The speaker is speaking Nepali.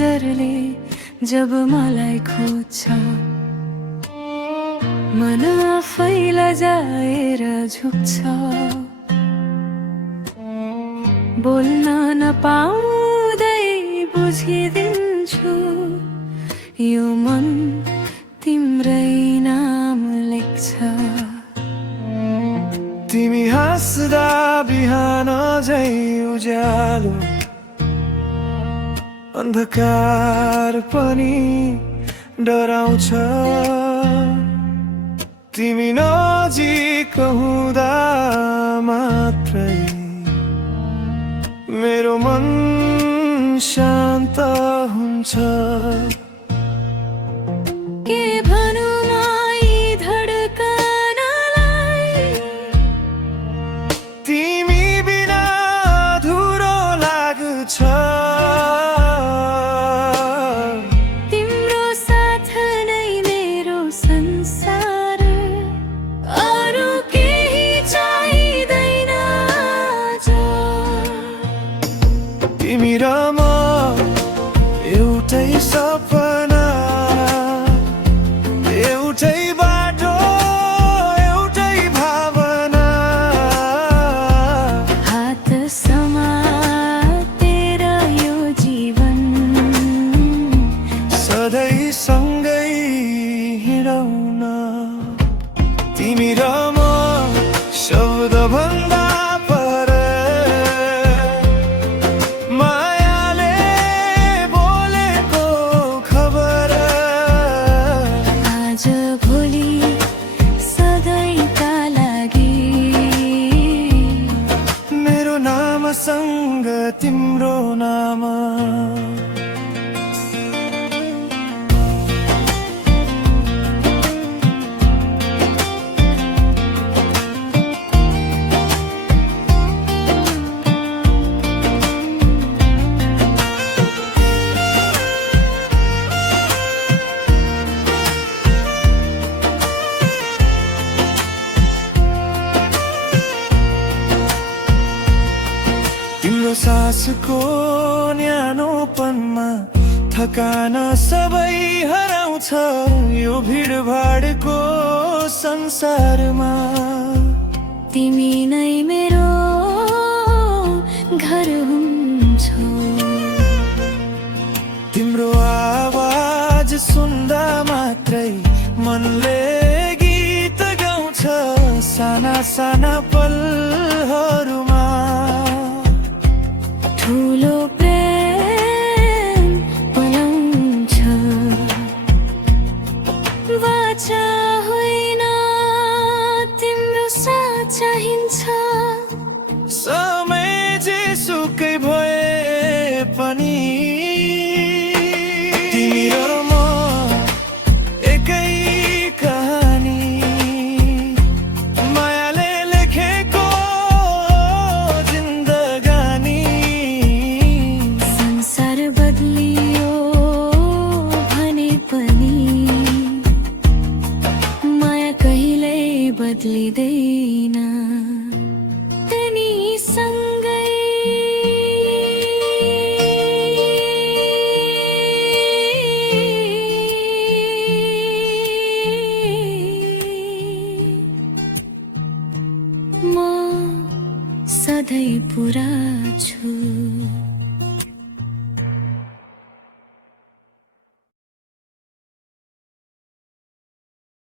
नजरले जब मलाई खोज्छ, मन आफैलाई जाएर झुक्छ। बोल्न नपाउँदै बुझिदिन्छु, यो मन तिम्रै नाम लेख्छ। तिमी हाँस्दा बिहान झै उज्यालो, अन्धकार पनि डराउँछ। तिमी नजिक हुँदा मात्रै मेरो मन शान्त हुन्छ। के भनौँ यी धडकनलाई, तिमी बिना अधुरो लाग्छ। तिम्रो साथ नै मेरो संसार, अरू केही चाहिँदैन आज। तिमी र म एउटै सपना, एउटै बाटो, एउटै भावना। हात समातेर यो जीवन सधैँ सँगै हिँडौँ न। तिमी र म शब्द भन्दा पर मायाले बोलेको खबर। आज भोलि सधैँका लागि मेरो नामसँग तिम्रो नाम। तिम्रो सासको न्यानोपनमा थकान सबै हराउँछ। यो भिडभाडको संसारमा तिमी नै मेरो घर हुन्छौ। तिम्रो आवाज सुन्दा मात्रै मनले गीत गाउँछ। साना साना पलहरूमा ठुलो प्रेम पलाउँछ। वाचा होइन, तिम्रो साथ चाहिन्छ। समय जेसुकै भए पनि तिमी र म एकै कहानी। मायाले लेखेको जिन्दगानी। संसार बदलियो भने पनि माया कहिल्यै बदलिँदैन। तिमीसँगै म सधैँ पुरा छु।